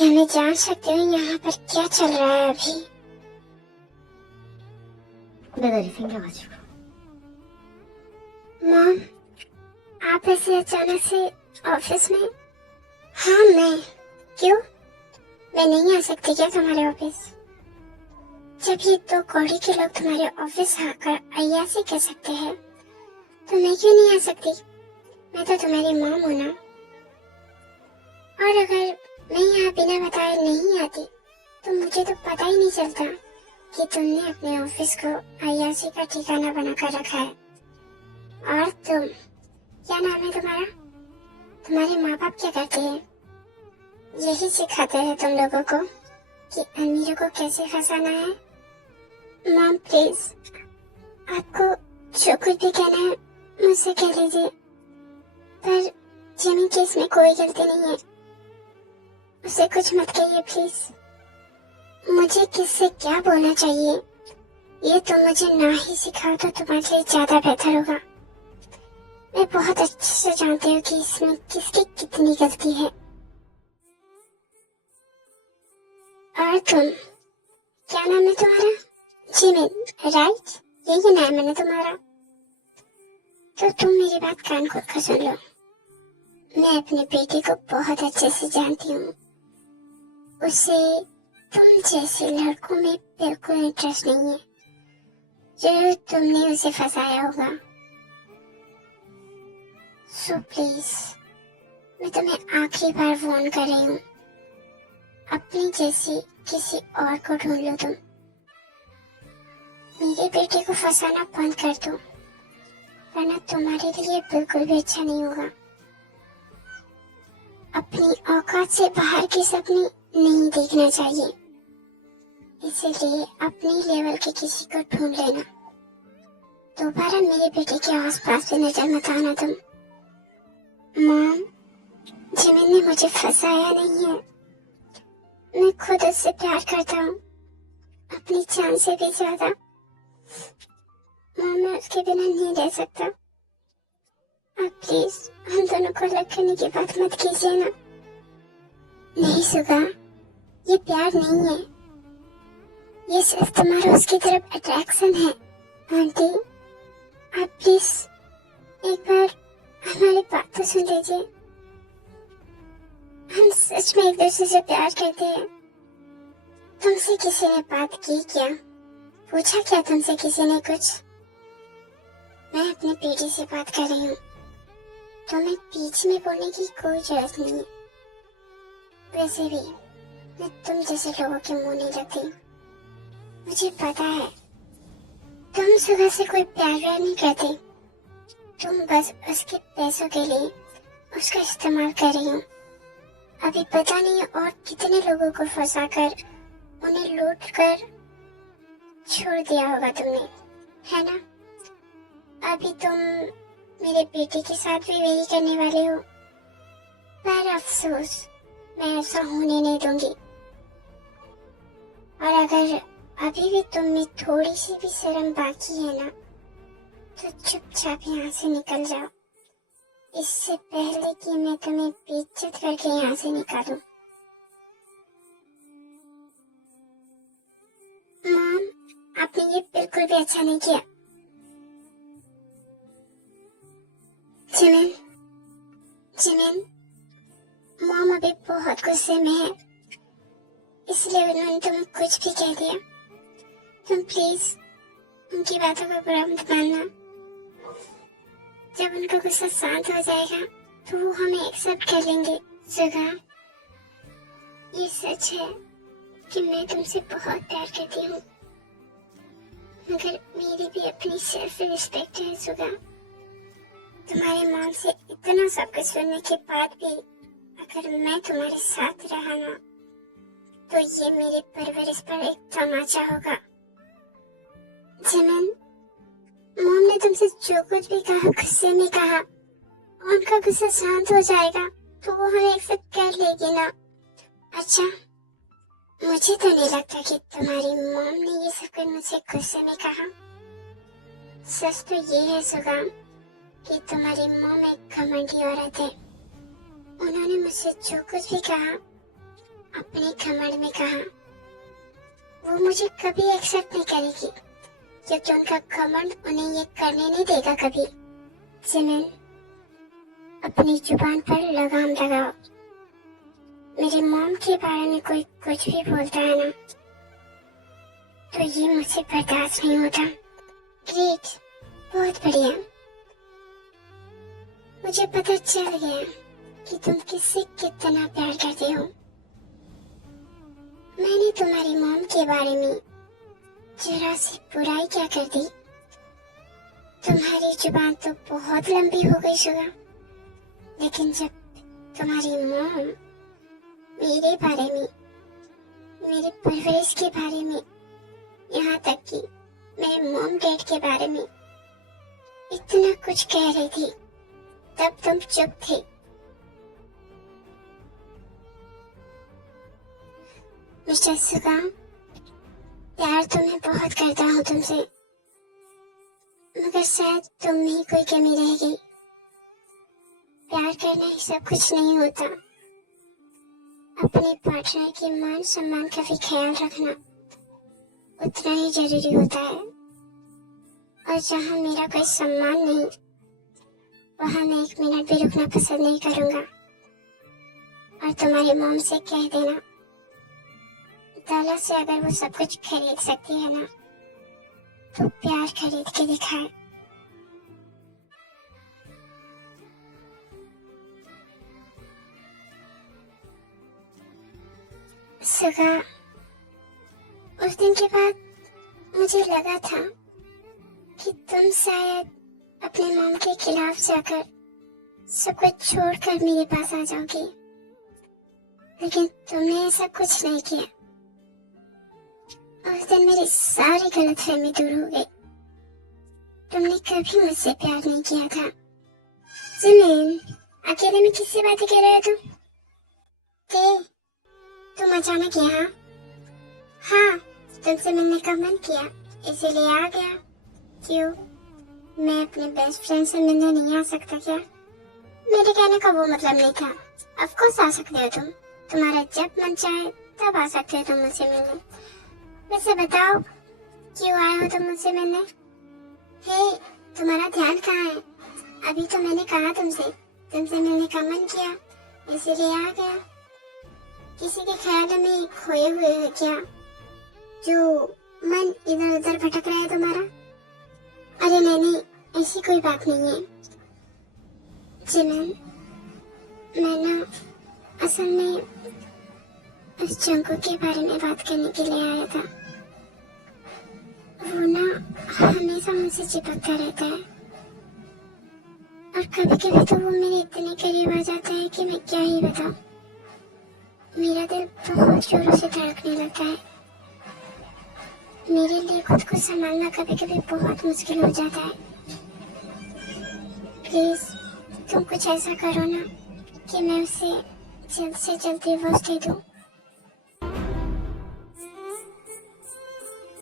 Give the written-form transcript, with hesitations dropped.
क्या मैं जान सकती हूँ यहाँ पर क्या चल रहा है अभी? बेब्रीथिंग आवाज को मॉम, आप ऐसे अचानक से ऑफिस में? हाँ मैं। क्यों? मैं नहीं आ सकती क्या तुम्हारे ऑफिस? जब ये दो कौड़ी के लोग तुम्हारे ऑफिस आकर अय्यासी कर सकते हैं तो मैं क्यों नहीं आ सकती? मैं तो तुम्हारी मॉम हूँ ना। और अगर मैं यहाँ बिना बताए नहीं आती तो मुझे तो पता ही नहीं चलता कि तुमने अपने ऑफिस को अय्यासी का ठिकाना बनाकर रखा है। और तुम, क्या नाम है तुम्हारा? तुम्हारे माँ बाप क्या करते हैं? यही सिखाते हैं तुम लोगों को कि अमीरों को कैसे फंसाना है? मॉम प्लीज, आपको जो कुछ भी कहना है मुझसे कह लीजिए, पर जिमी की इसमें कोई गलती नहीं है। उसे कुछ मत कहिए प्लीज। मुझे किससे क्या बोलना चाहिए ये तुम मुझे ना ही सिखाओ तो तुम्हारे लिए ज्यादा बेहतर होगा। मैं बहुत अच्छे से जानती हूँ कि इसमें किसकी कितनी गलती है। और तुम, क्या नाम है तुम्हारा? Jimin, right? यही नाम है ना तुम्हारा? तो तुम मेरी बात कान खोल कर सुन लो। मैं अपने बेटे को बहुत अच्छे से जानती हूँ। उसे तुम जैसे लड़कों में बिल्कुल इंटरेस्ट नहीं है। जरूर तुमने उसे फंसाया होगा। सो प्लीज, मैं तुम्हें आखिरी बार वार्न कर रही हूँ, अपनी जैसी किसी और को ढूंढ लो तुम। मेरे बेटे को फंसाना बंद कर दो, वरना तुम्हारे लिए बिल्कुल भी अच्छा नहीं होगा। अपनी औकात से बाहर के सपने नहीं देखना चाहिए, इसीलिए अपने लेवल के किसी को ढूंढ लेना। दोबारा मेरे बेटे के आसपास भी नजर मत आना तुम। मॉम, जिमिन ने मुझे फंसाया नहीं है। मैं खुद उससे प्यार करता हूँ, अपनी जान से भी ज्यादा। मॉम, मैं उसके बिना नहीं रह सकता। आप प्लीज हम दोनों को अलग करने की बात मत कीजिए ना। नहीं सुगा, ये प्यार नहीं है, ये सिर्फ तुम्हारा उसकी तरफ अट्रैक्शन है। आंटी, आप प्लीज एक बार हमारी बात तो सुन लीजिए। हम सच में एक दूसरे से प्यार करते हैं। तुमसे किसी ने बात की क्या? पूछा क्या तुमसे किसी ने कुछ? मैं अपने बेटे से बात कर रही हूँ, तुम्हें बीच में बोलने की कोई जरूरत नहीं है। वैसे भी मैं तुम जैसे लोगों के मुंह नहीं लगती। मुझे पता है तुम सुबह से कोई प्यार व्यार नहीं करते। तुम बस उसके पैसों के लिए उसका इस्तेमाल कर रही हो। अभी पता नहीं और कितने लोगों को फंसाकर उन्हें लूट कर छोड़ दिया होगा तुमने, है ना? अभी तुम मेरे बेटे के साथ भी वही करने वाले हो, पर अफसोस मैं ऐसा होने नहीं दूंगी। और अगर अभी भी तुम में थोड़ी सी भी शर्म बाकी है ना, तो चुपचाप यहाँ से निकल जाओ, इससे पहले कि मैं तुम्हें बेइज्जत करके यहाँ से निकालूं। मॉम, आपने ये बिल्कुल भी अच्छा नहीं किया। जिमिन, जिमिन, मॉम अभी बहुत गुस्से में है, इसलिए उन्होंने तुम्हें कुछ भी कह दिया। तुम प्लीज उनकी बातों का बुरा मत मानना। जब उनका गुस्सा शांत हो जाएगा तो वो हमें एक्सेप्ट कर लेंगे। सुगा, ये सच है कि मैं तुमसे बहुत प्यार करती हूँ, मगर मेरी भी अपनी सेल्फ रिस्पेक्ट है। सुगा, तुम्हारे मॉम से इतना सब कुछ सुनने के बाद भी अगर मैं तुम्हारे साथ रहा ना, तो ये मेरी परवरिश पर एक तमाचा होगा। जिमिन, मॉम ने तुमसे जो कुछ भी कहा गुस्से में कहा, उनका गुस्सा शांत हो जाएगा तो वो हमें एक्सेप्ट कर लेगी ना। अच्छा, मुझे तो नहीं लगता कि तुम्हारी मॉम ने ये सब कुछ मुझसे गुस्से में कहा। सच तो ये है सुगा कि तुम्हारी मॉम एक घमंडी औरत है। उन्होंने मुझसे जो कुछ भी कहा अपने घमंड में कहा, वो मुझे कभी एक्सेप्ट नहीं करेगी क्योंकि उनका घमंड उन्हें ये करने नहीं देगा कभी। जिमिन, अपनी जुबान पर लगाम लगाओ। मेरी मॉम के बारे में कोई कुछ भी बोलता है ना, तो ये मुझसे बर्दाश्त नहीं होता। ग्रेट, बहुत बढ़िया। मुझे पता चल गया कि तुम किससे कितना प्यार करते हो। मैंने तुम्हारी मॉम के बारे में जरा सी बुराई क्या कर दी? तुम्हारी जुबान तो बहुत लंबी हो गई शुगा, लेकिन जब तुम्हारी मॉम मेरे बारे में, मेरी परवरिश के बारे में, यहाँ तक कि मेरे मॉम डैड के बारे में इतना कुछ कह रही थी, तब तुम चुप थे। मिस्टर सुगा, प्यार तो मैं बहुत करता हूँ तुमसे, मगर शायद तुम में ही कोई कमी रह गई। प्यार करना ही सब कुछ नहीं होता। अपने पार्टनर के मान सम्मान का भी ख्याल रखना उतना ही जरूरी होता है। और जहाँ मेरा कोई सम्मान नहीं, वहाँ मैं 1 मिनट भी रुकना पसंद नहीं करूँगा। और तुम्हारी मॉम से कह देना, दौलत से अगर वो सब कुछ खरीद सकती है ना, तो प्यार खरीद के दिखाए। सुगा, उस दिन के बाद मुझे लगा था कि तुम शायद अपने मॉम के खिलाफ जाकर सब कुछ छोड़कर मेरे पास आ जाओगी, लेकिन तुमने ऐसा कुछ नहीं किया। उस दिन मेरी सारी गलतफहमी दूर हो गई। तुमने कभी मुझसे प्यार नहीं किया था। जिमिन, अकेले में किससे बातें कर रहे हो तुम? तुम अचानक यहाँ? हाँ, तुमसे मिलने का मन किया, इसीलिए आ गया। क्यों, मैं अपने बेस्ट फ्रेंड से मिलने नहीं आ सकता क्या? मेरे कहने का वो मतलब नहीं था। ऑफ कोर्स आ सकते हो तुम, तुम्हारा जब मन चाहे तब आ सकते हो तुम मुझसे मिलने। वैसे बताओ, क्यों आए हो तुम मुझसे मिलने? हे, तुम्हारा ध्यान कहाँ है? अभी तो मैंने कहा तुमसे मिलने का मन किया, इसीलिए आ गया। किसी के ख्याल में खोए हुए हो क्या, जो मन इधर उधर भटक रहा है तुम्हारा? अरे नहीं, ऐसी कोई बात नहीं है। जिमिन, मैं ना असल में उस जंगू के बारे में बात करने के लिए आया था। वो ना हमेशा मुझसे चिपकता रहता है, और कभी कभी तो वो मेरे इतने करीब आ जाता है कि मैं क्या ही बताऊं। मेरा दिल बहुत जोरों से धड़कने लगता है। मेरे लिए खुद को संभालना कभी कभी बहुत मुश्किल हो जाता है। प्लीज तुम कुछ ऐसा करो ना कि मैं उसे जल्द से जल्द डिवोर्स दे दूं।